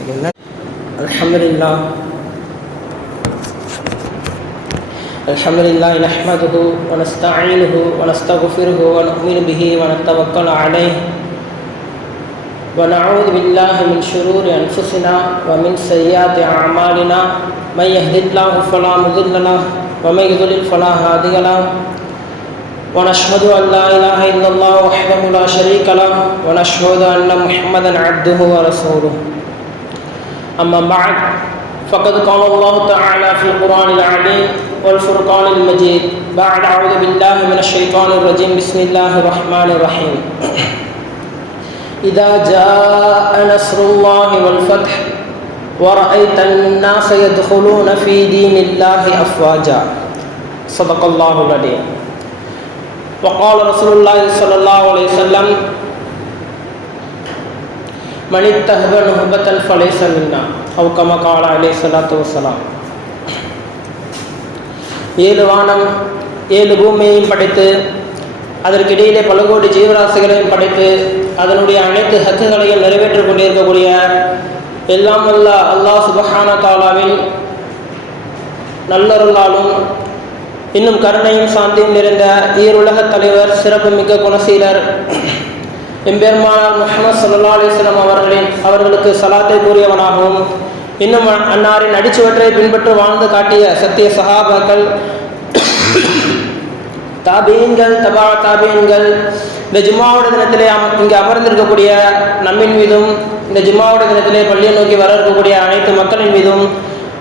الحمد لله نحمده ونستعينه ونستغفره ونؤمن به ونتوكل عليه ونعوذ بالله من شرور أنفسنا ومن سيئات أعمالنا من يهد الله فلا مضل له ومن يضلل فلا هادي له ونشهد أن لا إله إلا الله وحده لا شريك له ونشهد أن محمدا عبده ورسوله أما بعد فقد قال الله تعالى في القرآن العظيم والفرقان المجيد بعد أعوذ بالله من الشيطان الرجيم بسم الله الرحمن الرحيم إذا جاء نصر الله والفتح ورأيت الناس يدخلون في دين الله أفواجا صدق الله العظيم وقال رسول الله صلى الله عليه وسلم من اتخذ نهبة فليس منا أو كما قال عليه الصلاة والسلام. ஏழு வானம் ஏழு பூமியையும் படைத்து அதற்கிடையிலே பல கோடி ஜீவராசிகளையும் படைத்து அதனுடைய அனைத்து ஹக்குகளையும் நிறைவேற்றிக் கொண்டிருக்கக்கூடிய எல்லாம் வல்ல அல்லாஹ் சுப்ஹானஹு வ தஆலாவின் நல்லருளாலும் இன்னும் கருணையும் சாந்தியும் நிறைந்த ஈருலகத் தலைவர் சிறப்பு மிக்க குணசீலர் எம்பெருமானார் முஹம்மது ஸல்லல்லாஹு அலைஹி வஸல்லம் அவர்களுக்கு சலாத்தை கூறியவனாகவும் இன்னும் அன்னாரின் அடிச்சுவற்றை பின்பற்றி வாழ்ந்து காட்டிய சத்திய சஹாபாக்கள் தாபீன்கள் தபா தாபீன்கள் இந்த ஜும்மாவோட தினத்திலே இங்கே அமர்ந்திருக்கக்கூடிய நம்மின் மீதும் இந்த ஜும்மாவோட தினத்திலே பள்ளியை நோக்கி வர இருக்கக்கூடிய அனைத்து மக்களின் மீதும்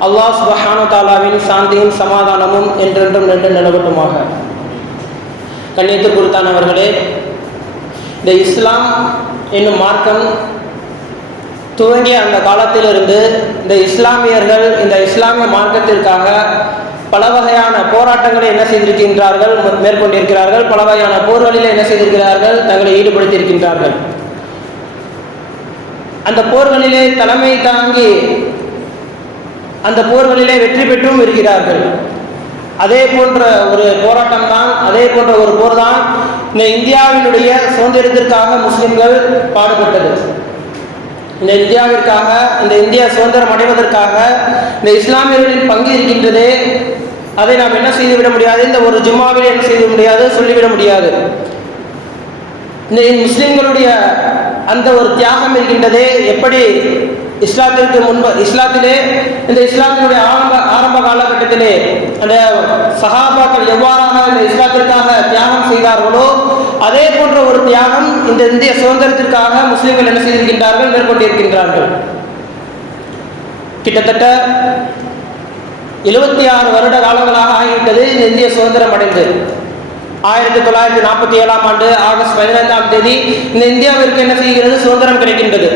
அல்லாஹ் சுப்ஹானஹு வ தஆலாவின் சாந்தியும் சமாதானமும் என்றென்றும் நின்று நிலவட்டுமாக. கண்ணியத்திற்குரித்தானவர்களே, இந்த இஸ்லாம் என்னும் மார்க்கம் துவங்கிய அந்த காலத்திலிருந்து இந்த இஸ்லாமியர்கள் இந்த இஸ்லாமிய மார்க்கத்திற்காக பல வகையான போராட்டங்களை என்ன செய்திருக்கின்றார்கள், மேற்கொண்டிருக்கிறார்கள். பல வகையான போர்களில் என்ன செய்திருக்கிறார்கள், தங்களை ஈடுபடுத்தியிருக்கின்றார்கள். அந்த போர்களிலே தலைமை தாங்கி அந்த போர்களிலே வெற்றி பெற்றும் இருக்கிறார்கள். அதே போன்ற ஒரு போராட்டம் தான், அதே போன்ற ஒரு போர் தான் இந்த இந்தியாவினுடைய சுதந்திரத்திற்காக முஸ்லிம்கள் பாடுபட்டது. இந்த இந்தியாவிற்காக, இந்த இந்தியா சுதந்திரம் அடைவதற்காக இந்த இஸ்லாமியர்களின் பங்கு இருக்கின்றதே, அதை நாம் என்ன செய்துவிட முடியாது, இந்த ஒரு ஜும்மாவில் என்ன செய்ய முடியாது, சொல்லிவிட முடியாது. இந்த முஸ்லிம்களுடைய அந்த ஒரு தியாகம் இருக்கின்றதே, எப்படி இஸ்லாத்திற்கு முன்பு இஸ்லாத்திலே இந்த இஸ்லாத்தினுடைய ஆரம்ப காலகட்டத்திலே அந்த சஹாபாக்கள் எவ்வாறாக இந்த இஸ்லாத்திற்காக தியாகம் செய்தார்களோ அதே போன்ற ஒரு தியாகம் இந்த இந்திய சுதந்திரத்திற்காக முஸ்லிம்கள் என்ன செய்திருக்கின்றார்கள், மேற்கொண்டிருக்கின்றார்கள். கிட்டத்தட்ட 76 வருட காலங்களாக ஆகிவிட்டது இந்த இந்திய சுதந்திரம் அடைந்து. 1947ஆம் ஆண்டு ஆகஸ்ட் 15ஆம் தேதி இந்த இந்தியாவிற்கு என்ன செய்கிறது, சுதந்திரம் கிடைக்கின்றது.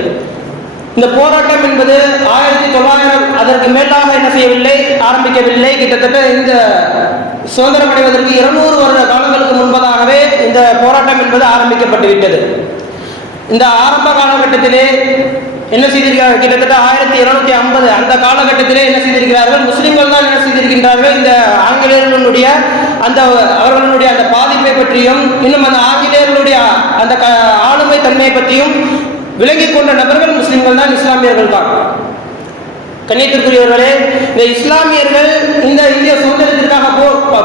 இந்த போராட்டம் என்பது 1900 அதற்கு மேலாக என்ன செய்யவில்லை, ஆரம்பிக்கவில்லை. கிட்டத்தட்ட இந்த சுதந்திரம் அடைவதற்கு 200 வருட காலங்களுக்கு முன்பதாகவே இந்த போராட்டம் என்பது ஆரம்பிக்கப்பட்டு விட்டது. இந்த ஆரம்ப காலகட்டத்திலே என்ன செய்திருக்கிறார்கள், கிட்டத்தட்ட 1250 அந்த காலகட்டத்திலே என்ன செய்திருக்கிறார்கள், முஸ்லிம்கள் தான் என்ன செய்திருக்கின்றார்கள், இந்த ஆங்கிலேயர்களுடைய அந்த அவர்களுடைய அந்த பாதிப்பை பற்றியும் இன்னும் அந்த ஆங்கிலேயர்களுடைய அந்த ஆளுமை தன்மையை பற்றியும் விலகிக் கொண்ட நபர்கள் முஸ்லிம்கள் தான், இஸ்லாமியர்கள் தான். கண்ணியத்திற்குரியவர்களே, இந்த இஸ்லாமியர்கள் இந்த இந்திய சுதந்திரத்திற்காக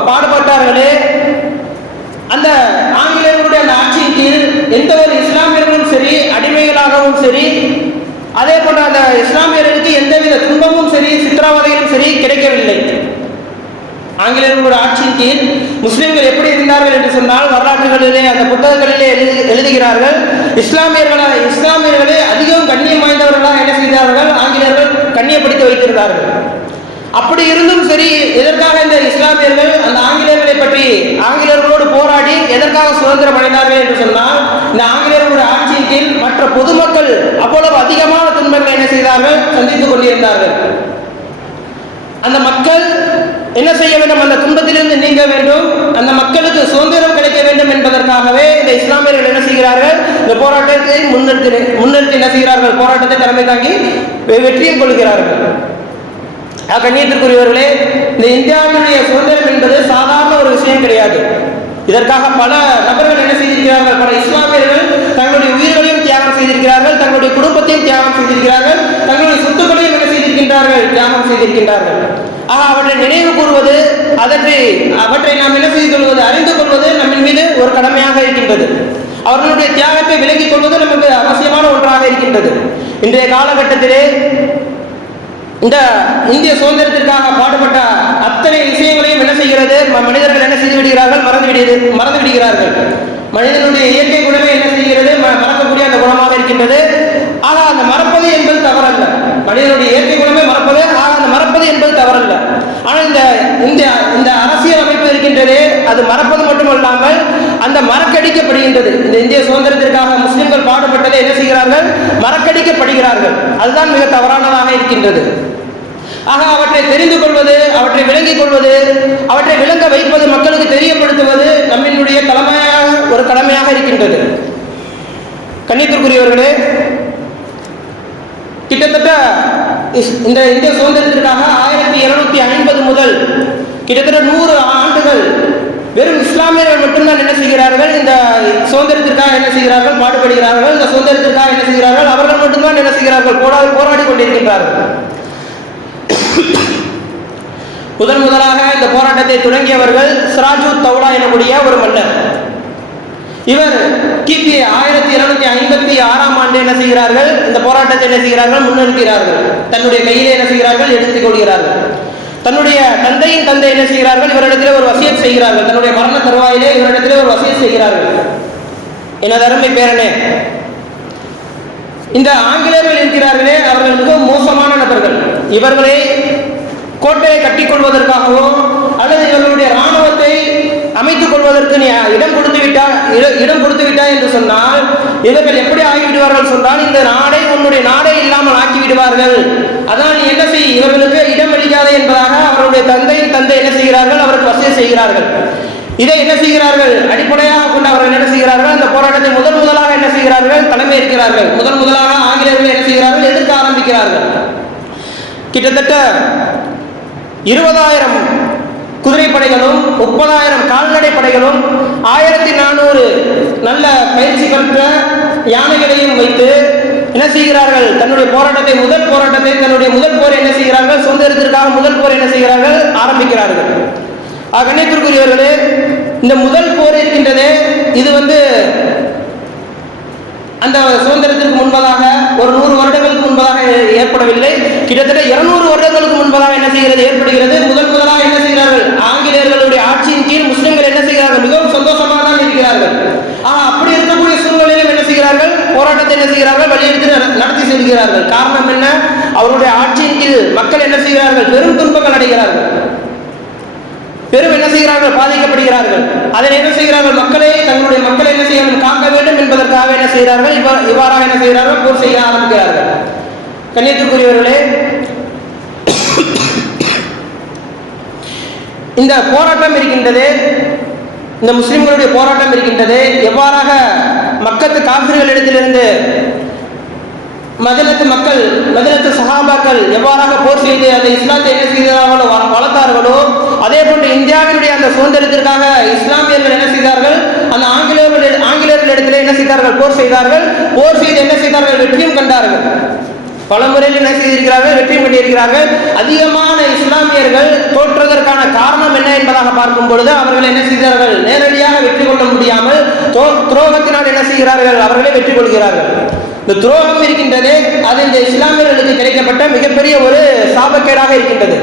பாடுபட்டார்களே, அந்த ஆங்கிலேயர்களுடைய அந்த ஆட்சியின் கீழ் எந்த ஒரு இஸ்லாமியர்களும் சரி, அடிமைகளாகவும் சரி, அதே போன்ற அந்த இஸ்லாமியர்களுக்கு எந்தவித துன்பமும் சரி, சித்திரவதையும் சரி கிடைக்கவில்லை. ஆங்கிலேயர்களுடைய ஆட்சியின் கீழ் முஸ்லிம்கள் எப்படி இருந்தார்கள் என்று சொன்னால் வரலாற்றுகளிலே அந்த புத்தகங்களிலே எழுதுகிறார்கள், இஸ்லாமியர்களே அதிகம் கண்ணியம் வாய்ந்தவர்களாக என்ன செய்தார்கள், ஆங்கிலேயர்கள் கண்ணியப்படுத்தி வைத்திருந்தார்கள். அப்படி இருந்தும் சரி, எதற்காக இந்த இஸ்லாமியர்கள் அந்த ஆங்கிலேயர்களை பற்றி ஆங்கிலேயர்களோடு போராடி எதற்காக சுதந்திரம் அடைந்தார்கள் என்று சொன்னால், இந்த ஆங்கிலேயர்களுடைய ஆட்சியின் கீழ் மற்ற பொதுமக்கள் அவ்வளவு அதிகமான துன்பங்களை என்ன செய்தார்கள், சந்தித்துக் கொண்டிருந்தார்கள். அந்த மக்கள் என்ன செய்ய வேண்டும், அந்த துன்பத்திலிருந்து நீங்க வேண்டும், அந்த மக்களுக்கு சுதந்திரம் கிடைக்க வேண்டும் என்பதற்காகவே இந்த இஸ்லாமியர்கள் என்ன செய்கிறார்கள், இந்த போராட்டத்தை முன்னிறுத்தி என்ன செய்கிறார்கள், போராட்டத்தை தலைமை தாங்கி வெற்றியும் கொள்கிறார்கள். கண்ணியத்திற்குரியவர்களே, இந்த இந்தியாவினுடைய சுதந்திரம் என்பது சாதாரண ஒரு விஷயம் கிடையாது. இதற்காக பல நபர்கள் என்ன செய்திருக்கிறார்கள், பல இஸ்லாமியர்கள் தங்களுடைய உயிர்களையும் தியாகம் செய்திருக்கிறார்கள், தங்களுடைய குடும்பத்தையும் தியாகம் செய்திருக்கிறார்கள், தங்களுடைய செய்திருக்கிறார்கள், தியாகம் செய்திருக்கின்றார்கள். அவற்றை நினைவு கூறுவது, அவற்றை நாம் என்ன செய்து கொள்வது, அறிந்து கொள்வது நம்மின் மீது ஒரு கடமையாக இருக்கின்றது. அவர்களுடைய தியாகத்தை விலகிக் கொள்வது நமக்கு அவசியமான ஒன்றாக இருக்கின்றது. இன்றைய காலகட்டத்திலே இந்த இந்திய சுதந்திரத்திற்காக பாடுபட்ட அத்தனை விஷயங்களையும் என்ன செய்கிறது, மனிதர்கள் என்ன செய்து விடுகிறார்கள், மறந்து விடுகிறார்கள். மனிதனுடைய இயற்கை குணமே என்ன செய்கிறது, மறக்கக்கூடிய அந்த குணமாக இருக்கின்றது. ஆக அந்த மறப்பது என்பது தவறல்ல. மனிதனுடைய இயற்கை குணமே மறப்பது. ஆக அந்த மறப்பது என்பது தவறல்ல. ஆனால் இந்த அரசியல் அமைப்பு இருக்கின்றது, அது மறப்பது மட்டுமல்லாமல் அந்த மறக்கடிக்கப்படுகின்றது. இந்த இந்திய சுதந்திரத்திற்காக முஸ்லிம்கள் பாடுபட்டதை என்ன செய்கிறார்கள், மறக்கடிக்கப்படுகிறார்கள். அதுதான் மிக தவறானதாக இருக்கின்றது. ஆக அவற்றை தெரிந்து கொள்வது, அவற்றை விளங்கிக் கொள்வது, அவற்றை விளங்க வைப்பது, மக்களுக்கு தெரியப்படுத்துவது நம்மினுடைய ஒரு கடமையாக இருக்கின்றது. கண்ணியத்திற்குரியவர்களே, கிட்டத்தட்ட இந்த இந்திய சுதந்திரத்திற்காக 1750 முதல் கிட்டத்தட்ட 100 ஆண்டுகள் வெறும் இஸ்லாமியர்கள் மட்டும்தான் என்ன செய்கிறார்கள், இந்த சுதந்திரத்திற்காக என்ன செய்கிறார்கள், பாடுபடுகிறார்கள். இந்த சுதந்திரத்திற்காக என்ன செய்கிறார்கள், அவர்கள் மட்டும்தான் என்ன செய்கிறார்கள், போராடி கொண்டிருக்கின்றார்கள். முதலாக இந்த போராட்டத்தை தொடங்கியவர்கள் சிராஜுத் தௌலா எனக்கூடிய ஒரு மன்னர். இவர் கிபி 1756 ஆண்டு என்ன செய்கிறார்கள், இந்த போராட்டத்தை என்ன செய்கிறார்கள், முன்னெடுக்கிறார்கள். தன்னுடைய கையிலே என்ன செய்கிறார்கள், எடுத்துக் கொள்கிறார்கள். தன்னுடைய தந்தையின் தந்தை என்ன செய்கிறார்கள், இவரிடத்திலே ஒரு வசியத் செய்கிறார்கள். தன்னுடைய மரண தருவாயிலே இவரிடத்திலே ஒரு வசியத் செய்கிறார்கள். எனது அருமை பேரனே, இந்த ஆங்கிலேயர்கள் இருக்கிறார்களே, அவர்கள் மிகவும் மோசமான நபர்கள். இவர்களை கோட்டையை கட்டிக்கொள்வதற்காகவோ அல்லது இவர்களுடைய இராணுவத்தை அமைத்துக் கொள்வதற்கு நீ இடம் கொடுத்து விட்டாய் என்று சொன்னால் இவர்கள் எப்படி ஆகிவிடுவார்கள் சொன்னால், இந்த நாடை உன்னுடைய நாடே இல்லாமல் ஆக்கிவிடுவார்கள். அதான் நீ என்ன செய், இவர்களுக்கு இடம் அளிக்காதே என்பதாக அவருடைய தந்தையின் தந்தை என்ன செய்கிறார்கள், அவருக்கு வசியம் செய்கிறார்கள். இதை என்ன செய்கிறார்கள், அடிப்படையாக கொண்டு அவர்கள் என்ன செய்கிறார்கள், அந்த போராட்டத்தை முதலாக என்ன செய்கிறார்கள், தலைமை இருக்கிறார்கள். முதலாக ஆங்கிலேயர்கள் என்ன செய்கிறார்கள், எதிர்க்க ஆரம்பிக்கிறார்கள். கிட்டத்தட்ட 20,000 குதிரைப்படைகளும் 30,000 கால்நடை படைகளும் 1400 நல்ல பயிற்சி பெற்ற யானைகளையும் வைத்து என்ன செய்கிறார்கள், தன்னுடைய முதல் போராட்டத்தை தன்னுடைய முதல் போர் என்ன செய்கிறார்கள், சுதந்திரத்திற்காக முதல் போர் என்ன செய்கிறார்கள், ஆரம்பிக்கிறார்கள். கண்ணியத்திற்குரியவர்களே, இந்த முதல் போர் இருக்கின்றதே, இது அந்த சுதந்திரத்திற்கு முன்பதாக ஒரு 100 வருடங்களுக்கு முன்பதாக ஏற்படவில்லை. கிட்டத்தட்ட 200 வருடங்களுக்கு முன்பதாக என்ன செய்கிறது, ஏற்படுகிறது. முதலாக என்ன செய்கிறார்கள், ஆங்கிலேயர்களுடைய ஆட்சியின் கீழ் முஸ்லிம்கள் என்ன செய்கிறார்கள், மிகவும் சந்தோஷமாக தான் இருக்கிறார்கள். அப்படி இருக்கக்கூடிய சூழ்நிலையிலும் என்ன செய்கிறார்கள், போராட்டத்தை என்ன செய்கிறார்கள், வலியுறுத்தி நடத்தி செல்கிறார்கள். காரணம் என்ன, அவருடைய ஆட்சியின் கீழ் மக்கள் என்ன செய்கிறார்கள், பெரும் துன்பங்கள் அடைகிறார்கள், என்ன செய்கிறார்கள், பாதிக்கப்படுகிறார்கள். அதை என்ன செய்கிறார்கள், தங்களுடைய மக்களை என்ன செய்ய காக்க வேண்டும் என்பதற்காக என்ன செய்கிறார்கள், இவ்வாறாக என்ன செய்கிறார்கள், போர் செய்ய ஆரம்பிக்கிறார்கள். கண்ணியத்திற்குரியவர்களே, இந்த போராட்டம் இருக்கின்றது, இந்த முஸ்லிம்களுடைய போராட்டம் இருக்கின்றது. எவ்வாறாக மக்கத்து காபிர்களிடத்திலிருந்து மதீனத்து சஹாபாக்கள் எவ்வாறாக போர் செய்து அந்த இஸ்லாத்தை என்ன செய்தார்களோ, வளர்த்தார்களோ, அதே போன்று இந்தியாவினுடைய அந்த சுதந்திரத்திற்காக இஸ்லாமியர்கள் என்ன செய்தார்கள், அந்த ஆங்கிலேயர்களிடத்தில் என்ன செய்தார்கள், போர் செய்து என்ன செய்தார்கள், வெற்றியும் கண்டார்கள். பல முறையில் என்ன செய்திருக்கிறார்கள், வெற்றியும் கண்டிருக்கிறார்கள். அதிகமான இஸ்லாமியர்கள் தோற்றுவதற்கான காரணம் என்ன என்பதாக பார்க்கும் பொழுது, அவர்கள் என்ன செய்தார்கள், நேரடியாக வெற்றி கொள்ள முடியாமல் துரோகத்தினால் என்ன செய்கிறார்கள், அவர்களே வெற்றி கொள்கிறார்கள். இந்த துரோகம் இருக்கின்றது, அது இந்த இஸ்லாமியர்களுக்கு கிடைக்கப்பட்ட மிகப்பெரிய ஒரு சாபக்கேடாக இருக்கின்றது.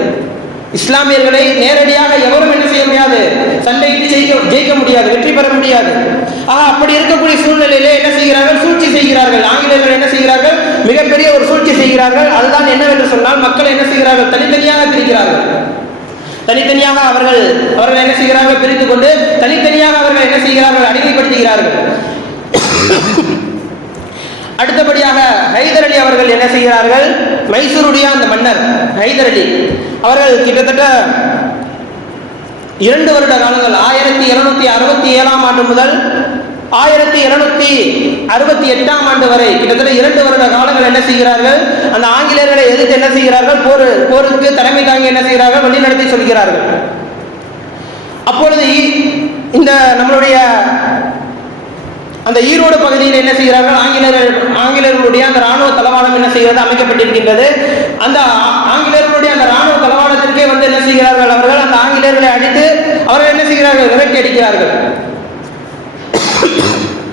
இஸ்லாமியர்களை நேரடியாக எவரும் என்ன செய்ய முடியாது, சண்டையிட்டு ஜெயிக்க முடியாது, வெற்றி பெற முடியாது. அப்படி இருக்கக்கூடிய சூழ்நிலையிலே என்ன செய்கிறார்கள், சூழ்ச்சி செய்கிறார்கள். ஆங்கிலேயர்கள் என்ன செய்கிறார்கள், மிகப்பெரிய ஒரு சூழ்ச்சி செய்கிறார்கள். அதுதான் என்னவென்று சொன்னால், மக்களை என்ன செய்கிறார்கள், தனித்தனியாக பிரிக்கிறார்கள். தனித்தனியாக அவர்கள் என்ன செய்கிறார்கள், பிரித்துக் கொண்டு தனித்தனியாக அவர்கள் என்ன செய்கிறார்கள், அடிமைப்படுத்துகிறார்கள். அடுத்தபடியாக ஹைதர் அலி அவர்கள் என்ன செய்கிறார்கள், மைசூருடைய அந்த மன்னர் ஹைதர் அலி அவர்கள் கிட்டத்தட்ட 2 வருட காலங்கள் 1767 ஆண்டு முதல் 1768 ஆண்டு வரை கிட்டத்தட்ட 2 வருட காலங்கள் என்ன செய்கிறார்கள், அந்த ஆங்கிலேயர்களை எதிர்த்து என்ன செய்கிறார்கள், போருக்கு தலைமை தாங்கி என்ன செய்கிறார்கள், வழிநடத்தி சொல்கிறார்கள். அப்பொழுது இந்த நம்மளுடைய அந்த ஈரோடு பகுதியில் என்ன செய்கிறார்கள், ஆங்கிலேயர்களுடைய அந்த இராணுவ தளவாடம் என்ன செய்கிறது, அமைக்கப்பட்டிருக்கின்றது. அந்த ஆங்கிலேயர்களுடைய அந்த இராணுவ தளவாடத்திற்கே வந்து என்ன செய்கிறார்கள், அவர்கள் அந்த ஆங்கிலேயர்களை அடித்து அவர்கள் என்ன செய்கிறார்கள், விரட்டி அடிக்கிறார்கள்.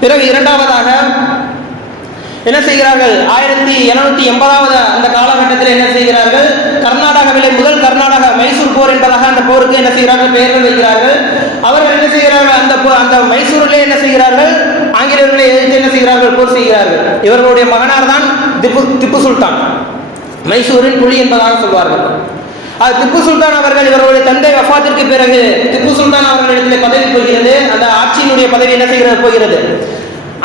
பிறகு இரண்டாவதாக என்ன செய்கிறார்கள், 1780 அந்த காலகட்டத்தில் என்ன செய்கிறார்கள், கர்நாடகாவிலே முதல் கர்நாடக மைசூர் போர் என்பதாக அந்த போருக்கு என்ன செய்கிறார்கள், பெயர்கள் வைக்கிறார்கள். அவர்கள் என்ன செய்கிறார்கள், அந்த மைசூரிலே என்ன செய்கிறார்கள், ஆங்கிலேயர்களை எதிர்த்து என்ன செய்கிறார்கள், போர் செய்கிறார்கள். இவர்களுடைய மகனார் தான் திப்பு சுல்தான், மைசூரின் புலி என்பதாக சொல்வார்கள். திப்பு சுல்தான் அவர்கள் இவர்களுடைய தந்தை வஃபாத்திற்கு பிறகு திப்பு சுல்தான் அவர்களிடத்தில் பதவி போகிறது. அந்த ஆட்சியினுடைய பதவி என்ன செய்கிறது போகிறது.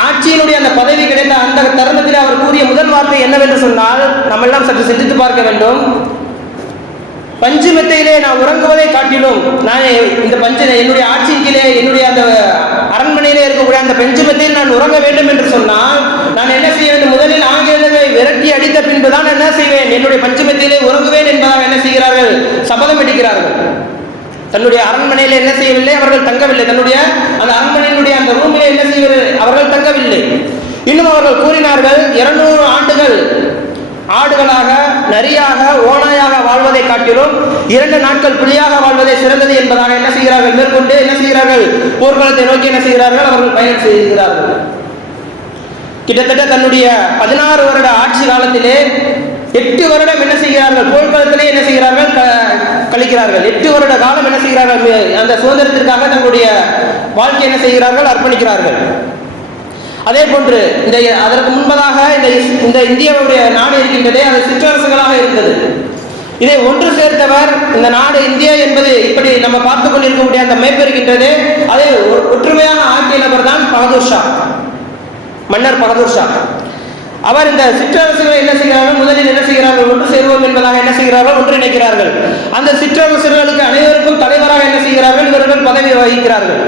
ஆட்சியினுடைய அந்த பதவி கிடைத்த அந்த தருணத்தில் அவர் கூறிய முதல் வார்த்தை என்னவென்று சொன்னால், நம்ம எல்லாம் சற்று சிந்தித்து பார்க்க வேண்டும். பஞ்சு மெத்தையிலே நான் உறங்குவதை காட்டிலும், நான் இந்த என்னுடைய ஆட்சியின் கீழே என்னுடைய அந்த அரண்மனையிலே இருக்கக்கூடிய அந்த பஞ்சு மெத்தையில் நான் உறங்க வேண்டும் என்று சொன்னால் நான் என்ன செய்ய வேண்டும், முதலில் ஆங்கிலேயர்களை விரட்டி அடித்த பின்புதான் என்ன செய்வேன், என்னுடைய பஞ்சு மெத்தையிலே உறங்குவேன் என்பதாக என்ன செய்கிறார்கள், சபதம் எடுக்கிறார்கள். தன்னுடைய அரண்மனையில் என்ன செய்யவில்லை, அவர்கள் தங்கவில்லை. தன்னுடைய அந்த அரண்மனையினுடைய அந்த ரூமிலே என்ன செய்வது, அவர்கள் தங்கவில்லை. இன்னும் அவர்கள் கூறினார்கள், 200 ஆண்டுகள் ஆடுகளாக, நரியாக, ஓனாயாக வாழ்வதை காட்டிலும் 2 நாட்கள் புலியாக வாழ்வதை சிறந்தது என்பதாக என்ன செய்கிறார்கள், மேற்கொண்டு என்ன செய்கிறார்கள், போர்க்களத்தை நோக்கி என்ன செய்கிறார்கள், அவர்கள் பயணம் செய்கிறார்கள். கிட்டத்தட்ட தன்னுடைய 16 வருட ஆட்சி காலத்திலே 8 வருடம் என்ன செய்கிறார்கள், போர்க்களத்திலே என்ன செய்கிறார்கள், கழிக்கிறார்கள். 8 வருட காலம் என்ன செய்கிறார்கள், அந்த சுதந்திரத்திற்காக தங்களுடைய வாழ்க்கை என்ன செய்கிறார்கள், அர்ப்பணிக்கிறார்கள். அதே போன்று அதற்கு முன்பதாக இந்த இந்தியாவுடைய நாடு இருக்கின்றதே, அது சிற்றரசுகளாக இருந்தது. இதை ஒன்று சேர்த்தவர் இந்த நாடு இந்தியா என்பது இப்படி நம்ம பார்த்துக் கொண்டிருக்கக்கூடிய அந்த மேப் இருக்கின்றது, அதை ஒற்றுமையாக ஆக்கிய நபர் தான் பகதூர் ஷா, மன்னர் பகதூர் ஷா. அவர் இந்த சிற்றரசுகளை என்ன செய்கிறார்கள், முதலில் என்ன செய்கிறார்கள், ஒன்று சேருவோம் என்பதாக என்ன செய்கிறார்கள், ஒன்றிணைக்கிறார்கள். அந்த சிற்றரசுகளுக்கு அனைவருக்கும் தலைவராக என்ன செய்கிறார்கள், இவர்கள் பதவி வகிக்கிறார்கள்.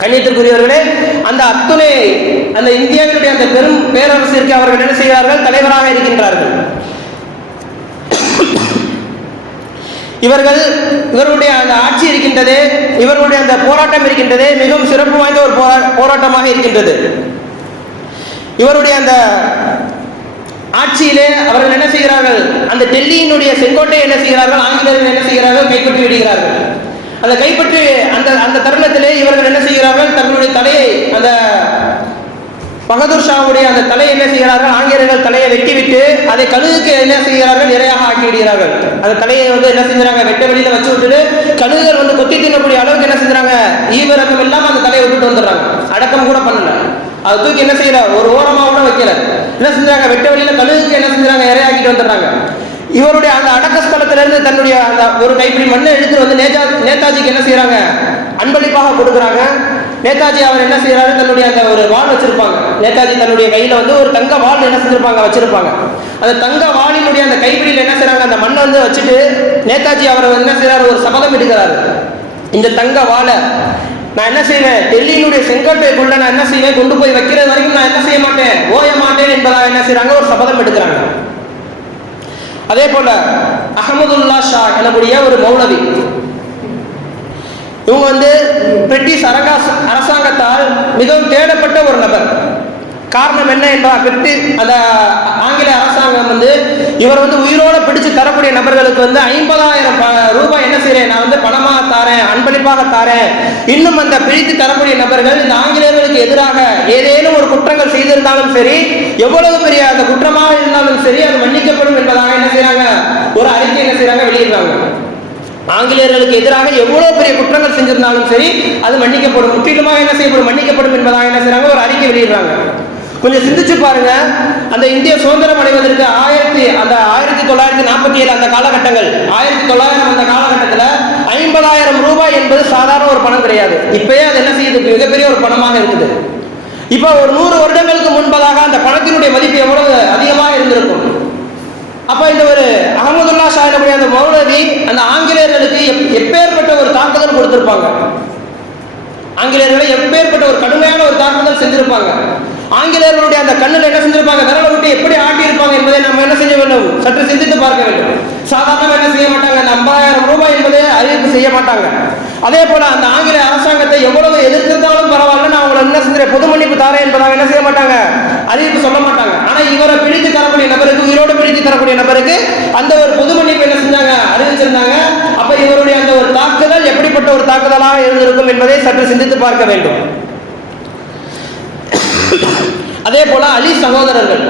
கண்ணியத்திற்குரியவர்களே, அந்த அத்துணை அந்த இந்தியாவினுடைய அந்த பெரும் பேரரசிற்கு அவர்கள் என்ன செய்கிறார்கள், தலைவராக இருக்கின்றார்கள். இவர்களுடைய அந்த ஆட்சி இருக்கின்றது, இவர்களுடைய அந்த போராட்டம் இருக்கின்றது, மிகவும் சிறப்பு வாய்ந்த ஒரு போராட்டமாக இருக்கின்றது. இவருடைய அந்த ஆட்சியிலே அவர்கள் என்ன செய்கிறார்கள், அந்த டெல்லியினுடைய செங்கோட்டை என்ன செய்கிறார்கள், ஆங்கிலேயர்கள் என்ன செய்கிறார்கள், கைப்பற்றி விடுகிறார்கள். அந்த கைப்பற்றி அந்த தருணத்திலே இவர்கள் என்ன செய்கிறார்கள், தங்களுடைய தலையை, அந்த பகதூர் ஷாவுடைய அந்த தலையை என்ன செய்கிறார்கள், ஆங்கிலேயர்கள் தலையை வெட்டிவிட்டு அதை கழுகுக்கு என்ன செய்கிறார்கள், இரையாக ஆக்கி விடுகிறார்கள். அந்த தலையை வந்து என்ன செஞ்சாங்க, வெட்ட வெளியில வச்சு விட்டுட்டு கழுகுகள் வந்து கொத்தி தின்னக்கூடிய அளவுக்கு என்ன செஞ்சாங்க, ஈவிரக்கம் இல்லாம அந்த தலையை விட்டுட்டு வந்துடுறாங்க. அடக்கம் கூட பண்ணல, அதை தூக்கி என்ன செய்யற, ஒரு ஓரமா கூட வைக்கல. என்ன செஞ்சாங்க, வெட்ட வெளியில கழுகுக்கு என்ன செஞ்சாங்க, இரையாக்கிட்டு வந்துடுறாங்க. இவருடைய அந்த அடக்க ஸ்தலத்திலிருந்து தன்னுடைய அந்த ஒரு கைப்பிடி மண்ணை எடுத்துட்டு வந்து நேதாஜிக்கு என்ன செய்யறாங்க, அன்பளிப்பாக கொடுக்குறாங்க. நேதாஜி அவர் என்ன செய்யறாரு, தன்னுடைய அந்த ஒரு வாள் வச்சிருப்பாங்க. நேதாஜி தன்னுடைய கையில வந்து ஒரு தங்க வாள் என்ன செஞ்சிருப்பாங்க, வச்சிருப்பாங்க. அந்த தங்க வாளினுடைய அந்த கைப்பிடியில் என்ன செய்யறாங்க, அந்த மண்ணை வந்து வச்சுட்டு நேதாஜி அவர் என்ன செய்யறாரு, ஒரு சபதம் எடுக்கிறாரு. இந்த தங்க வாளை நான் என்ன செய்வேன், டெல்லியினுடைய செங்கோட்டைக்குள்ள நான் என்ன செய்வேன், கொண்டு போய் வைக்கிறது வரைக்கும் நான் என்ன செய்ய மாட்டேன், ஓய மாட்டேன் என்பதாக என்ன செய்யறாங்க, ஒரு சபதம் எடுக்கிறாங்க. அதே போல அஹமதுல்லா ஷா எனக்கூடிய ஒரு மௌலவி, இவங்க வந்து பிரிட்டிஷ் அரசாங்கத்தால் மிகவும் தேடப்பட்ட ஒரு நபர். காரணம் என்ன என்றால், அந்த ஆங்கில அரசாங்கம் வந்து இவர் வந்து உயிரோட பிடிச்சு தரக்கூடிய நபர்களுக்கு வந்து 50,000 ரூபாய் என்ன செய்யறேன், நான் வந்து பணமாக தாரேன், அன்பளிப்பாக தாரேன். இன்னும் அந்த பிடித்து தரக்கூடிய நபர்கள் இந்த ஆங்கிலேயர்களுக்கு எதிராக ஏதேனும் ஒரு குற்றங்கள் செய்திருந்தாலும் சரி, எவ்வளவு பெரிய அந்த குற்றமாக இருந்தாலும் சரி, அது மன்னிக்கப்படும் என்பதாக என்ன செய்யறாங்க, ஒரு அறிக்கை என்ன செய்யறாங்க, வெளியிடுறாங்க. ஆங்கிலேயர்களுக்கு எதிராக எவ்வளவு பெரிய குற்றங்கள் செஞ்சிருந்தாலும் சரி, அது மன்னிக்கப்படும், முற்றிலுமாக என்ன செய்யப்படும், மன்னிக்கப்படும் என்பதாக என்ன செய்யறாங்க, ஒரு அறிக்கை வெளியிடுறாங்க. கொஞ்சம் சிந்திச்சு பாருங்க, அந்த இந்திய சுதந்திரம் அடைவதற்கு 1947 அந்த காலகட்டங்கள், 1900 அந்த காலகட்டத்தில் 50,000 ரூபாய் என்பது சாதாரண ஒரு பணம் கிடையாது. இப்பயே அது என்ன செய்யுது, மிகப்பெரிய ஒரு பணமாக இருக்குது. இப்போ ஒரு 100 வருடங்களுக்கு முன்பதாக அந்த பணத்தினுடைய மதிப்பு எவ்வளவு அதிகமாக இருந்திருக்கும். அப்ப இந்த ஒரு அஹமதுல்லா ஷா அந்த மௌலவி அந்த ஆங்கிலேயர்களுக்கு எப்பேற்பட்ட ஒரு தாக்குதல் கொடுத்திருப்பாங்க, ஆங்கிலேயர்களை எப்பேற்பட்ட ஒரு கடுமையான ஒரு தாக்குதல் செஞ்சிருப்பாங்க. ஆங்கிலேயர்களுடைய அந்த கண்ணில் என்ன செஞ்சிருப்பாங்க, விரலை விட்டு எப்படி ஆட்டியிருப்பாங்க என்பதை நம்ம என்ன செய்ய வேண்டும், சற்று சிந்தித்து பார்க்க வேண்டும். சாதாரண என்ன செய்ய மாட்டாங்க, அந்த 50,000 ரூபாய் என்பதை அறிவிப்பு செய்ய மாட்டாங்க. அதே போல அந்த ஆங்கிலேய அரசாங்கத்தை எவ்வளவு எதிர்த்திருந்தாலும் பரவாயில்ல, நான் நான் என்ன செஞ்சேன் பொது மன்னிப்பு தாரேன் என்பதாக என்ன செய்ய மாட்டாங்க, அறிவிப்பு சொல்ல மாட்டாங்க. ஆனா இவரை பிடித்து தரக்கூடிய நபருக்கு, உயிரோடு பிடித்து தரக்கூடிய நபருக்கு அந்த ஒரு பொது மன்னிப்பு என்ன செஞ்சாங்க, அறிவிச்சிருந்தாங்க. அப்ப இவருடைய அந்த ஒரு தாக்குதல் எப்படிப்பட்ட ஒரு தாக்குதலாக இருந்திருக்கும் என்பதை சற்று சிந்தித்து பார்க்க வேண்டும். அதே போல அலி சகோதரர்கள்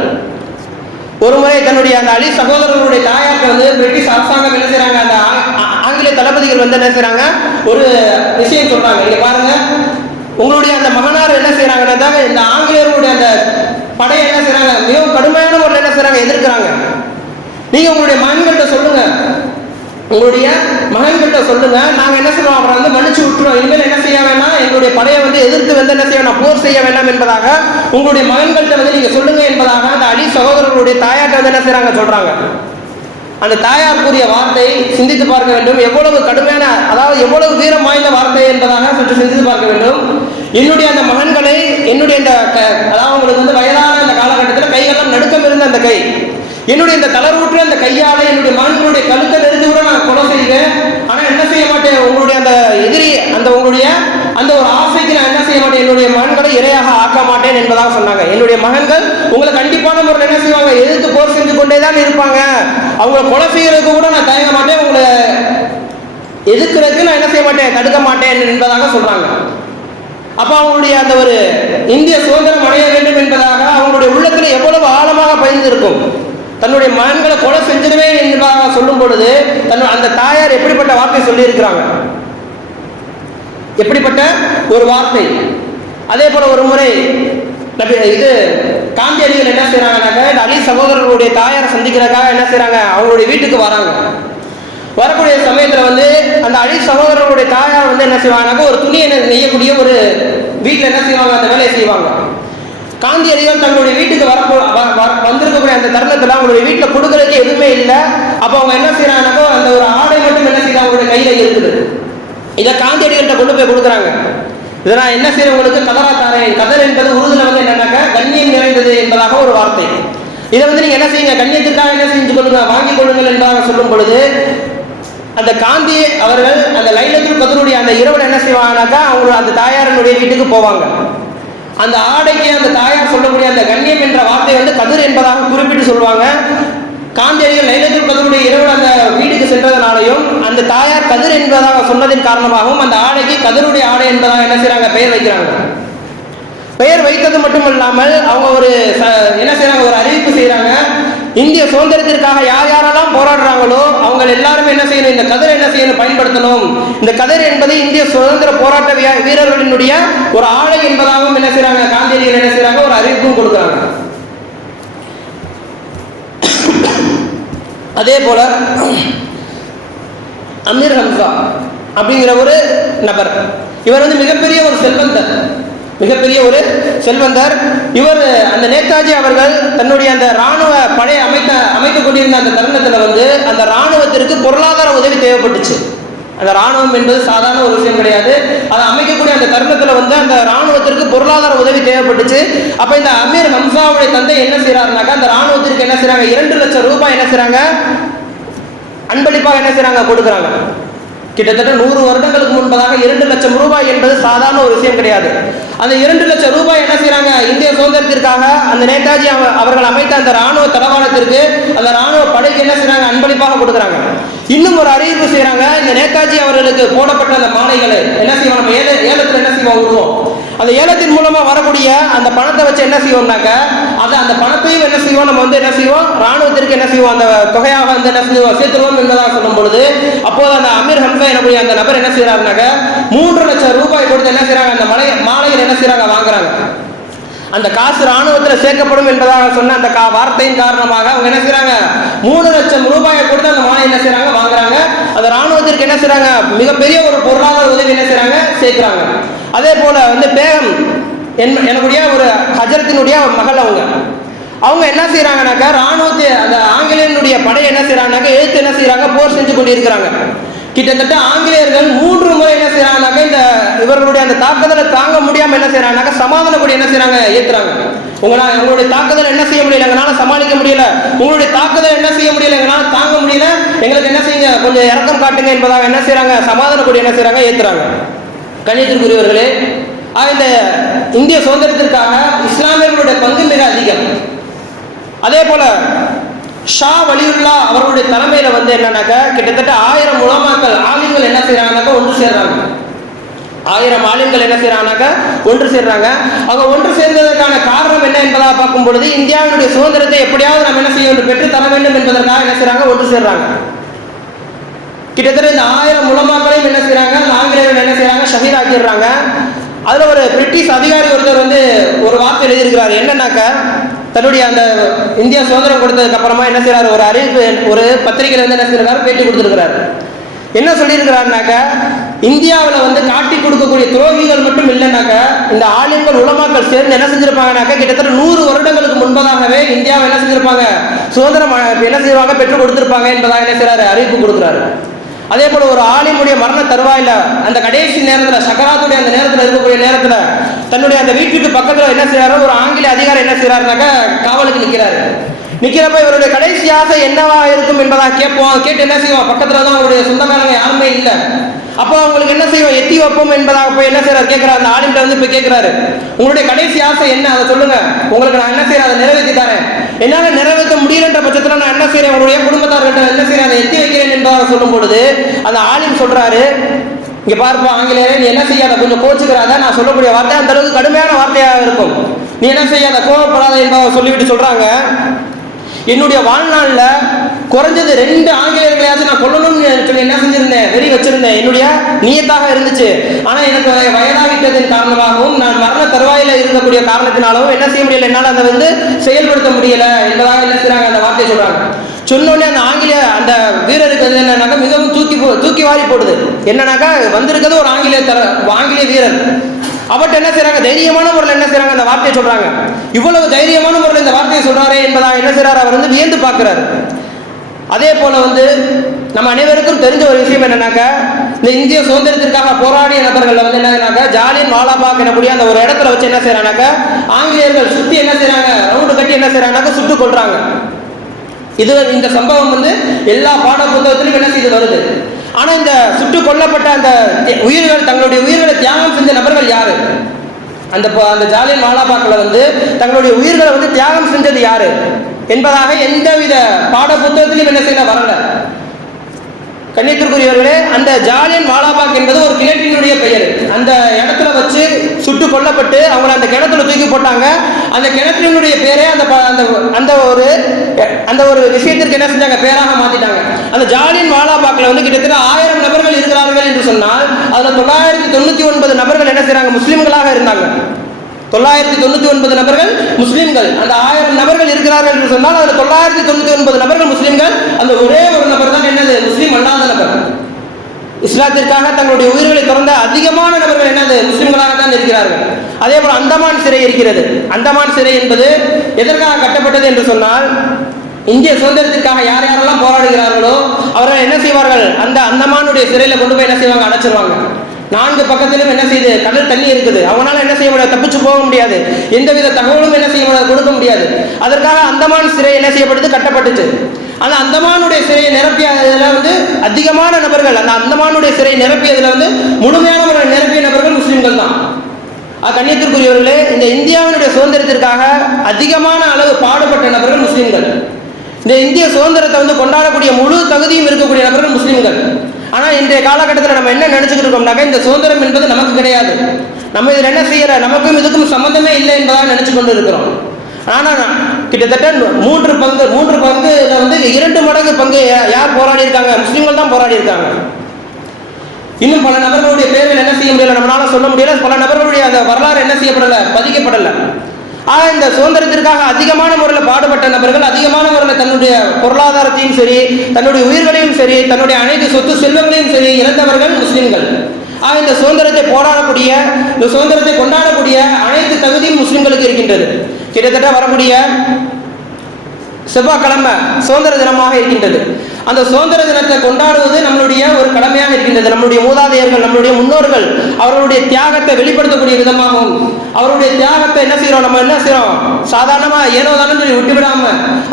ஒரு முறை தன்னுடைய அந்த அலி சகோதரர்களுடைய தாயாருக்கு வந்து பிரிட்டிஷ் அரசாங்கம் என்ன செய்யறாங்க, அந்த ஆங்கிலேய தளபதிகள் வந்து என்ன செய்யறாங்க, ஒரு விஷயம் சொல்றாங்க. இங்க பாருங்க, உங்களுடைய அந்த மகனார் என்ன செய்யறாங்கன்னா, இந்த ஆங்கிலேயர்களுடைய அந்த படையை என்ன செய்யறாங்க, மிகவும் கடுமையான முறையில் என்ன செய்யறாங்க, எதிர்க்கிறாங்க. நீங்க உங்களுடைய மகன்கிட்ட சொல்லுங்க, உங்களுடைய மகன்கிட்ட சொல்லுங்க, நாங்க என்ன செய்வோம், அவரை வந்து மன்னிச்சு விட்டுறோம், இனிமேல் என்ன செய்ய வேண்டாம், எங்களுடைய படையை வந்து எதிர்த்து வந்து என்ன செய்ய வேண்டாம், போர் செய்ய வேண்டாம் என்பதாக உங்களுடைய மகன்கிட்ட வந்து நீங்க சொல்லுங்க என்பதாக அந்த அலி சகோதரர்களுடைய தாயார்ட்ட வந்து என்ன செய்யறாங்க, சொல்றாங்க. அந்த தாயார் கூறிய வார்த்தை சிந்தித்து பார்க்க வேண்டும். எவ்வளவு கடுமையான, அதாவது எவ்வளவு வீரம் வாய்ந்த வார்த்தை என்பதாக சற்று சிந்தித்து பார்க்க வேண்டும். என்னுடைய அந்த மகன்களை, என்னுடைய இந்த அதாவது உங்களுக்கு வந்து வயதான அந்த காலகட்டத்தில் கைகள்லாம் நடுக்கம் இருந்த அந்த கை, என்னுடைய இந்த தளர்வுற்ற அந்த கையால என்னுடைய மகன்களுடைய கழுத்தை நெருந்து கூட நான் கொலை செய்வேன். ஆனா என்ன செய்ய மாட்டேன், உங்களுடைய அந்த எதிரி, அந்த உங்களுடைய அந்த ஒரு ஆசைக்கு நான் என்ன செய்ய மாட்டேன், என்னுடைய மகன்களை இரையாக ஆக்க மாட்டேன் என்பதாக சொன்னாங்க. என்னுடைய மகன்கள் உங்களை கண்டிப்பான முறையில் என்ன செய்வாங்க, எதிர்த்து போர் செஞ்சு கொண்டே தான் இருப்பாங்க. அவங்களை கொலை செய்யறதுக்கு கூட நான் தயங்க மாட்டேன், உங்களை எதிர்க்கிறதுக்கு நான் என்ன செய்ய மாட்டேன், தடுக்க மாட்டேன் என்பதாக சொல்றாங்க. அப்ப அவங்களுடைய அந்த ஒரு இந்திய சுதந்திரம் அடைய வேண்டும் என்பதாக அவங்களுடைய உள்ளத்துல எவ்வளவு ஆழமாக பயந்திருக்கும். தன்னுடைய மகன்களை கொலை செஞ்சிருவேன் என்பதாக சொல்லும் பொழுது அந்த தாயார் எப்படிப்பட்ட வார்த்தை சொல்லி இருக்கிறாங்க, எப்படிப்பட்ட ஒரு வார்த்தை. அதே போல ஒரு முறை இது காந்தியடிகள் என்ன செய்யறாங்கன்னாக்க, அலி சகோதரர்களுடைய தாயாரை சந்திக்கிறதுக்காக என்ன செய்யறாங்க, அவங்களுடைய வீட்டுக்கு வராங்க. வரக்கூடிய சமயத்துல வந்து அந்த அலி சகோதரர்களுடைய தாயார் வந்து என்ன செய்வாங்கன்னாக்க, ஒரு துணியை நெய்யக்கூடிய ஒரு வீட்டுல என்ன செய்வாங்க, அந்த வேலையை செய்வாங்க. காந்தியடிகள் தங்களுடைய வீட்டுக்கு வந்திருக்கக்கூடிய அந்த தருணத்துல அவங்களுடைய வீட்டுல கொடுக்கறதுக்கு எதுவுமே இல்லை. அப்ப அவங்க என்ன செய்யறாங்கன்னாக்கோ, அந்த ஒரு ஆடை மட்டும் என்ன செய்யறாங்க, அவங்களுடைய கையில இருக்குது. இதை காந்தியடிகள்கிட்ட கொண்டு போய் கொடுக்குறாங்க. இதை நான் என்ன செய்யறேன், உங்களுக்கு கதரா தாரேன். கதர் என்பது உருதுல வந்து என்னன்னாக்க கண்ணியம் நிறைந்தது என்பதாக ஒரு வார்த்தை. இதை வந்து நீங்க என்ன செய்யுங்க, கண்ணியத்திற்காக என்ன செஞ்சு கொள்ளுங்க, வாங்கிக் கொள்ளுங்கள் என்பதாக சொல்லும் பொழுது அந்த காந்தி அவர்கள் அந்த லைலத்துல் கத்ருடைய அந்த இரவுல என்ன செய்வாங்கன்னாக்கா, அவங்க அந்த தாயாரனுடைய வீட்டுக்கு போவாங்க. அந்த ஆடைக்கு அந்த தாயார் சொல்லக்கூடிய அந்த கண்ணியம் என்ற வார்த்தை வந்து கதிர் என்பதாக குறிப்பிட்டு சொல்லுவாங்க. காந்தியடிகள் லைலத்துல் கத்ருடைய இரவு அந்த வீட்டுக்கு சென்றதனாலையும் அந்த தாயார் கதிர் என்பதாக சொன்னதின் காரணமாகவும் அந்த ஆடைக்கு கதிருடைய ஆடை என்பதாக என்ன செய்யறாங்க, பெயர் வைக்கிறாங்க. பெயர் வைத்தது மட்டுமல்லாமல் அவங்க ஒரு என்ன செய்யறாங்க, ஒரு அறிவிப்பு செய்யறாங்க. இந்திய சுதந்திரத்திற்காக யார் யாரெல்லாம் போராடுறாங்களோ அவங்க எல்லாருமே என்ன செய்யணும், இந்த கதிர் என்ன செய்யணும், பயன்படுத்தணும். இந்த கதிர் என்பது இந்திய சுதந்திர போராட்ட வீரர்களினுடைய ஒரு ஆடை என்பதாகவும் என்ன செய்யறாங்க, காந்தியடிகள் என்ன செய்யறாங்க, ஒரு அறிவிப்பும் கொடுக்குறாங்க. அதே போல அமீர் ஹம்சா அப்படிங்கிற ஒரு நபர், இவர் வந்து மிகப்பெரிய ஒரு செல்வந்தர், மிகப்பெரிய ஒரு செல்வந்தர். இவர் அந்த நேதாஜி அவர்கள் தன்னுடைய அந்த ராணுவ படையை அமைத்துக் கொண்டிருந்த அந்த தருணத்தில் வந்து அந்த ராணுவத்திற்கு பொருளாதார உதவி தேவைப்பட்டுச்சு. அந்த ராணுவம் என்பது சாதாரண ஒரு விஷயம் கிடையாது. அதை அமைக்கக்கூடிய அந்த தருணத்தில் வந்து அந்த ராணுவத்திற்கு பொருளாதார உதவி தேவைப்பட்டுச்சு. அப்ப இந்த அமீர் ஹம்சாவுடைய தந்தை என்ன செய்யறாருனாக்கா, அந்த ராணுவத்திற்கு என்ன செய்யறாங்க, 2 லட்சம் ரூபாய் என்ன செய்யறாங்க, அன்பளிப்பாக என்ன செய்யறாங்க, கொடுக்குறாங்க. கிட்டத்தட்ட 100 வருடங்களுக்கு முன்பதாக 2 லட்சம் ரூபாய் என்பது சாதாரண ஒரு விஷயம் கிடையாது. அந்த 2 லட்சம் ரூபாய் என்ன செய்யறாங்க, இந்திய சுதந்திரத்திற்காக அந்த நேதாஜி அவர்கள் அமைத்த அந்த ராணுவ தளவாடத்திற்கு, அந்த ராணுவ படைக்கு என்ன செய்யறாங்க, அன்பளிப்பாக கொடுக்குறாங்க. இன்னும் ஒரு அறிவிப்பு செய்யறாங்க, இந்த நேதாஜி அவர்களுக்கு போடப்பட்ட அந்த மாலைகளை என்ன செய்வோம், நம்ம ஏலத்தில் என்ன செய்வோம், விடுவோம். அந்த ஏலத்தின் மூலமா வரக்கூடிய அந்த பணத்தை வச்சு என்ன செய்வோம்னாக்க, அந்த பணத்தையும் என்ன செய்வோம், நம்ம வந்து என்ன செய்வோம், ராணுவத்திற்கு என்ன செய்வோம், அந்த தொகையாக வந்து என்ன செய்வோம், சேர்த்துருவோம் என்பதாக சொல்லும் பொழுது அப்போது அந்த அமீர் ஹம்சா எனக்கூடிய அந்த நபர் என்ன செய்யறாருனாக்க 3 லட்சம் ரூபாய் கொடுத்து என்ன செய்யறாங்க, அந்த மாலையில் என்ன செய்யறாங்க, வாங்குறாங்க. அந்த காசு ராணுவத்தில் சேர்க்கப்படும் என்பதாக சொன்ன அந்த வார்த்தையின் காரணமாக அவங்க என்ன செய்யறாங்க, 3 லட்சம் ரூபாயை கொடுத்து அந்த மாலை என்ன செய்யறாங்க, வாங்குறாங்க. அந்த ராணுவத்திற்கு என்ன செய்யறாங்க, மிகப்பெரிய ஒரு பொருளாதார உதவி என்ன செய்யறாங்க, சேர்க்கிறாங்க. அதே போல வந்து பேகம் எனக்குடைய ஒரு ஹஜரத்தினுடைய மகள் அவங்க என்ன செய்யறாங்கனாக்கா, ராணுவத்தை அந்த ஆங்கிலேயனுடைய படை என்ன செய்யறாங்கனாக்கா எழுத்து என்ன செய்யறாங்க, போர் செஞ்சு கொண்டிருக்கிறாங்க. கிட்டத்தட்ட ஆங்கிலேயர்கள் 3 முறை என்ன செய்யறாங்கனாக்கா இந்த இவர்களுடைய அந்த தாக்குதலை தாங்க முடியாம என்ன செய்யறாங்கனாக்கா சமாதான கொடி என்ன செய்யறாங்க, ஏத்துறாங்க. உங்களுடைய தாக்குதல் என்ன செய்ய முடியல, எங்களால சமாளிக்க முடியல, உங்களுடைய தாக்குதல் என்ன செய்ய முடியல, எங்களால தாங்க முடியல, எங்களுக்கு என்ன செய்யுங்க, கொஞ்சம் இறக்கம் காட்டுங்க என்பதாக என்ன செய்யறாங்க, சமாதான கொடி என்ன செய்யறாங்க, ஏத்துறாங்க. கண்ணியத்திற்குரியவர்களே, இந்த இந்திய சுதந்திரத்திற்காக இஸ்லாமியர்களுடைய பங்கு மிக அதிகம். அதே போல ஷா வலியுல்லா அவர்களுடைய தலைமையில என்னன்னாக்கா கிட்டத்தட்ட 1000 உலமாக்கள் ஆலிம்கள் என்ன செய்யறாங்கன்னாக்கா ஒன்று சேர்றாங்க. 1000 ஆலிம்கள் என்ன செய்யறாங்கன்னாக்கா ஒன்று சேர்றாங்க. அவங்க ஒன்று சேர்ந்ததற்கான காரணம் என்ன என்பதாக பார்க்கும் பொழுது இந்தியாவினுடைய சுதந்திரத்தை எப்படியாவது நம்ம என்ன செய்ய வேண்டும், பெற்று தர வேண்டும் என்பதற்காக என்ன செய்யறாங்க, ஒன்று சேர்றாங்க. கிட்டத்தட்ட இந்த 1000 உலமாக்களையும் என்ன செய்யறாங்க, ஆங்கிலேயர்கள் என்ன செய்யறாங்க, ஷஹீத் ஆக்கிடுறாங்க. அதுல ஒரு பிரிட்டிஷ் அதிகாரி ஒருத்தர் ஒரு வார்த்தை எழுதியிருக்கிறார். என்னன்னாக்க தன்னுடைய அந்த இந்தியா சுதந்திரம் கொடுத்ததுக்கு அப்புறமா என்ன செய்யறாரு, ஒரு அறிவிப்பு ஒரு பத்திரிகையில என்ன செய்யறாரு, பேட்டி கொடுத்திருக்கிறார். என்ன சொல்லியிருக்கிறாருனாக்க இந்தியாவில் காட்டி கொடுக்கக்கூடிய துரோகிகள் மட்டும் இல்லைனாக்க இந்த ஆலிம்கள் உலமாக்கள் சேர்ந்து என்ன செஞ்சிருப்பாங்கனாக்க கிட்டத்தட்ட 100 வருடங்களுக்கு முன்பதாகவே இந்தியாவை என்ன செஞ்சிருப்பாங்க, சுதந்திரம் என்ன செய்வாங்க, பெற்றுக் கொடுத்திருப்பாங்க என்பதாக என்ன செய்யறாரு, அறிவிப்பு கொடுக்குறாரு. அதே போல ஒரு ஆலிமுடைய மரண தருவாயில அந்த கடைசி நேரத்தில் சக்கராத்துடைய அந்த நேரத்தில் இருக்கக்கூடிய நேரத்தில் தன்னுடைய அந்த வீட்டுக்கு பக்கத்தில் என்ன செய்யறாரு, ஒரு ஆங்கில அதிகாரி என்ன செய்யறாருனாக்க காவலுக்கு நிற்கிறாரு. நிற்கிறப்ப இவருடைய கடைசி ஆசை என்னவா இருக்கும் என்பதாக கேட்போம். கேட்டு என்ன செய்வோம், பக்கத்துல தான் அவருடைய சொந்தக்காரங்க யாருமே இல்லை. அப்போ அவங்களுக்கு என்ன செய்வோம், எத்தி வைப்போம் என்பதாக போய் என்ன செய்யறாரு, கேட்கிறாரு. அந்த ஆலிம்கிட்ட போய் கேட்கிறாரு, உங்களுடைய கடைசி ஆசை என்ன, அதை சொல்லுங்க, உங்களுக்கு நான் என்ன செய்யறேன், அதை நிறைவேற்றி தரேன். என்னால நிறைவேற்ற முடியலன்ற பட்சத்தில் நான் என்ன செய்யறேன், உங்களுடைய குடும்பத்தார்கிட்ட என்ன செய்யறேன், அதை எத்தி வைக்கிறேன் என்பதாக சொல்லும் பொழுது அந்த ஆலிம் சொல்றாரு, இங்க பார்ப்போம் ஆங்கிலேயரே, நீ என்ன செய்யாத, கொஞ்சம் கோச்சுக்கிறாத, நான் சொல்லக்கூடிய வார்த்தை அந்த அளவுக்கு கடுமையான வார்த்தையாக இருக்கும், நீ என்ன செய்யாத, கோவப்படாத என்பதாக சொல்லிவிட்டு சொல்றாங்க, என்னுடைய வாழ்நாளில் குறைஞ்சது 2 ஆங்கிலேயர்களையாச்சும் நான் கொல்லணும்னு சொல்லி என்ன செஞ்சிருந்தேன், வெறி வச்சிருந்தேன், என்னுடைய நியத்தாக இருந்துச்சு. ஆனால் எனக்கு வயதாகிட்டதின் காரணமாகவும் நான் மரண தருவாயில இருக்கக்கூடிய காரணத்தினாலும் என்ன செய்ய முடியல, என்னால் அதை செயல்படுத்த முடியல என்பதாக என்ன செய்யறாங்க, அந்த வார்த்தையை சொல்றாங்க. சொன்னோடனே அந்த அந்த வீரருக்கு என்னன்னாக்கா மிகவும் தூக்கி வாரி போடுது. என்னன்னாக்கா வந்திருக்கிறது ஒரு ஆங்கிலேய வீரர். அவர்கிட்ட என்ன செய்யறாங்க, தைரியமான முறையில் என்ன செய்யறாங்க, அந்த வார்த்தையை சொல்றாங்க. இவ்வளவு தைரியமான முறையில் இந்த வார்த்தையை சொல்றாரே என்பதா என்ன செய்யறாரு, அவர் வியந்து பார்க்கிறாரு. அதே போல நம்ம அனைவருக்கும் தெரிஞ்ச ஒரு விஷயம் என்னன்னாக்கா, இந்த இந்திய சுதந்திரத்திற்காக போராடிய நபர்கள் என்னன்னாக்கா ஜாலியன் வாலாபாக் எனக்கூடிய அந்த ஒரு இடத்துல வச்சு என்ன செய்யறாங்கனாக்கா ஆங்கிலேயர்கள் சுத்தி என்ன செய்யறாங்க, ரவுண்டு கட்டி என்ன செய்யறாங்கனாக்கா சுட்டு கொள்றாங்க. இது இந்த சம்பவம் எல்லா பாட புத்தகத்திலும் என்ன செய்து வருது. ஆனா இந்த சுட்டு கொல்லப்பட்ட அந்த உயிர்கள், தங்களுடைய உயிர்களை தியாகம் செஞ்ச நபர்கள் யாரு, அந்த ஜாலியன் வாலாபாக்ல தங்களுடைய உயிர்களை தியாகம் செஞ்சது யாரு என்பதாக எந்தவித பாட புத்தகத்திலும் என்ன செய்ய வரல. கண்ணியத்திற்குரியவர்களே, அந்த ஜாலியன் வாலாபாக் என்பது ஒரு கிணற்றினுடைய பெயர். அந்த இடத்துல வச்சு சுட்டு கொல்லப்பட்டு அவங்களை அந்த கிணத்துல தூக்கி போட்டாங்க. அந்த கிணற்றினுடைய பேரே அந்த ஒரு விஷயத்திற்கு என்ன செஞ்சாங்க, பேராக மாத்திட்டாங்க. அந்த ஜாலியன் வாலாபாக்ல கிட்டத்தட்ட 1000 நபர்கள் இருக்கிறார்கள் என்று சொன்னால் அதுல 999 நபர்கள் என்ன செய்யறாங்க, முஸ்லிம்களாக இருந்தாங்க. 999 நபர்கள் முஸ்லிம்கள். அந்த 1000 நபர்கள் இருக்கிறார்கள் என்று சொன்னால் அதுல 999 நபர்கள் முஸ்லிம்கள். அந்த ஒரே ஒரு நபர் தான் என்னது, முஸ்லிம் அல்லாத நபர். இஸ்லாத்திற்காக தங்களுடைய உயிர்களை திறந்த அதிகமான நபர்கள் என்னது, முஸ்லிம்களாக தான் இருக்கிறார்கள். அதே போல அந்தமான் சிறை இருக்கிறது. அந்தமான் சிறை என்பது எதற்காக கட்டப்பட்டது என்று சொன்னால் இந்திய சுதந்திரத்திற்காக யார் யாரெல்லாம் போராடுகிறார்களோ அவர்கள் என்ன செய்வார்கள், அந்த அந்தமானுடைய சிறையில கொண்டு போய் என்ன செய்வாங்க, அடைச்சிருவாங்க. 4 பக்கத்திலும் என்ன செய்யுது, கடல் தண்ணி இருக்குது. அவங்களால என்ன செய்ய முடியாது, தப்பிச்சு போக முடியாது. எந்தவித தகவலும் என்ன செய்ய முடியாது, கொடுக்க முடியாது. அதற்காக அந்தமான் சிறை என்ன செய்யப்பட்டது, கட்டப்பட்டுச்சு. அந்த அந்தமானுடைய சிறையை நிரப்பியதுல அதிகமான நபர்கள், அந்த அந்தமானுடைய சிறையை நிரப்பியதுல முழுமையான நிரப்பிய நபர்கள் முஸ்லிம்கள் தான். கண்ணியத்திற்குரியவர்களே, இந்த இந்தியாவினுடைய சுதந்திரத்திற்காக அதிகமான அளவு பாடுபட்ட நபர்கள் முஸ்லிம்கள். இந்த இந்திய சுதந்திரத்தை கொண்டாடக்கூடிய முழு தகுதியும் இருக்கக்கூடிய நபர்கள் முஸ்லிம்கள். ஆனால் இன்றைய காலகட்டத்தில் நம்ம என்ன நினைச்சுக்கிட்டு இருக்கோம்னாக்கா, இந்த சுதந்திரம் என்பது நமக்கு கிடையாது, நம்ம இதில் என்ன செய்யற, நமக்கும் இதுக்கும் சம்பந்தமே இல்லை என்பதாக நினைச்சு கொண்டு இருக்கிறோம். ஆனால் கிட்டத்தட்ட 3 பங்கு 2 மடங்கு பங்கு யார் போராடி இருக்காங்க, முஸ்லிம்கள் தான் போராடி இருக்காங்க. இன்னும் பல நபர்களுடைய பேர்கள் என்ன செய்ய முடியல, நம்மளால சொல்ல முடியல. பல நபர்களுடைய அந்த வரலாறு என்ன செய்யப்படலை, பதிக்கப்படலை. இந்த சுதந்திரத்திற்காக அதிகமான முறையில் பாடுபட்ட நபர்கள், அதிகமான முறையில் தன்னுடைய பொருளாதாரத்தையும் சரி, தன்னுடைய உயிர்களையும் சரி, தன்னுடைய அனைத்து சொத்து செல்வங்களையும் சரி இழந்தவர்கள் முஸ்லிம்கள். இந்த சுதந்திரத்தை போராடக்கூடிய, இந்த சுதந்திரத்தை கொண்டாடக்கூடிய அனைத்து தகுதியும் முஸ்லிம்களுக்கு இருக்கின்றது. கிட்டத்தட்ட வரக்கூடிய செவ்வாய்க்கிழமை சுதந்திர தினமாக இருக்கின்றது. அந்த சுதந்திர தினத்தை கொண்டாடுவது நம்மளுடைய ஒரு கடமையாக இருக்கின்றது. நம்மளுடைய மூதாதையர்கள், நம்மளுடைய முன்னோர்கள் அவர்களுடைய தியாகத்தை வெளிப்படுத்தக்கூடிய விதமாகவும், அவருடைய தியாகத்தை என்ன செய்யறோம், நம்ம என்ன செய்யறோம், சாதாரணமா ஏனோதானு சொல்லி விட்டுவிடாம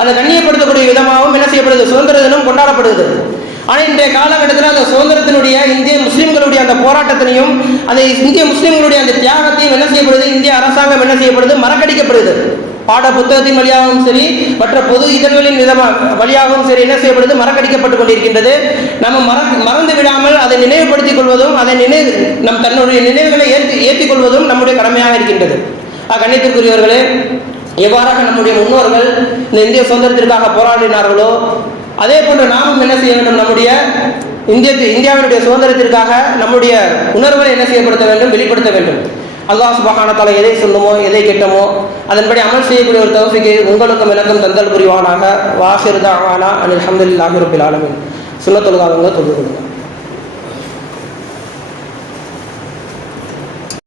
அதை கண்ணியப்படுத்தக்கூடிய விதமாகவும் என்ன செய்யப்படுது, சுதந்திர தினம் கொண்டாடப்படுது. ஆனால் இன்றைய காலகட்டத்தில் அந்த சுதந்திரத்தினுடைய இந்திய முஸ்லீம்களுடைய அந்த போராட்டத்தினையும் அந்த இந்திய முஸ்லீம்களுடைய அந்த தியாகத்தையும் என்ன செய்யப்படுது, இந்திய அரசாங்கம் என்ன செய்யப்படுது, மறக்கடிக்கப்படுது. பாட புத்தகத்தின் வழியாகவும் சரி, மற்ற பொது இதழ்களின் வழியாகவும் சரி என்ன செய்யப்படுது, மறக்கடிக்கப்பட்டு கொண்டிருக்கின்றது. நம்ம மறந்து விடாமல் அதை நினைவுபடுத்திக் கொள்வதும், அதை நம் தன்னுடைய நினைவுகளை ஏற்றிக் கொள்வதும் நம்முடைய கடமையாக இருக்கின்றது. கண்ணியத்திற்குரியவர்களே, எவ்வாறாக நம்முடைய முன்னோர்கள் இந்த இந்திய சுதந்திரத்திற்காக போராடினார்களோ அதே போன்று நாமும் என்ன செய்ய வேண்டும், நம்முடைய இந்தியாவினுடைய சுதந்திரத்திற்காக நம்முடைய உணர்வுகளை என்ன செய்யப்படுத்த வேண்டும், வெளிப்படுத்த வேண்டும். அல்லாஹ் சுப்ஹானஹு வ தஆலா எதை சொல்லுமோ எதை கேட்டமோ அதன்படி அமல் செய்யக்கூடிய ஒரு தௌஃபீகை உங்களுக்கும் எனக்கும் தந்தல் புரிவானாக. வாஹிர் தஅவானா அனில் ஹம்துலில்லாஹி ரப்பில் ஆலமீன். சுன்னத்துல் தொழுது கொடுங்க.